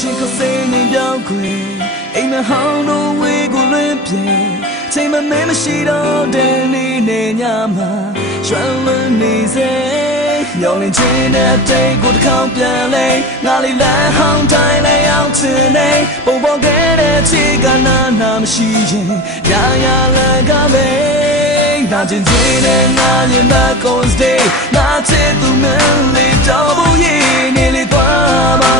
ရှင်ခစိနေပြောင်းခွေအိမ်မဟောင်းတို့ဝေးကိုလွင်ပြေချိန်မမဲမရှိတော့တဲ့နေ့နဲ့ညမှာရွှန်လွန်နေစေညောင်လင်းချင်းတဲ့တိတ်ကိုတစ်ခေါက်ပြန်လဲငါလေးလမ်းဟောင်းတိုင်းလဲရောက်ချင်နေပုံပေါ်ခဲ့တဲ့ချစ်ကနာနာမရှိရင်ရာရာလကပဲနာကျင်ချင်းနဲ့ငါရင်မကုန်စတဲ့ငါချစ်သူမလေးတော့ဘူးရင်နေလေသွားပါ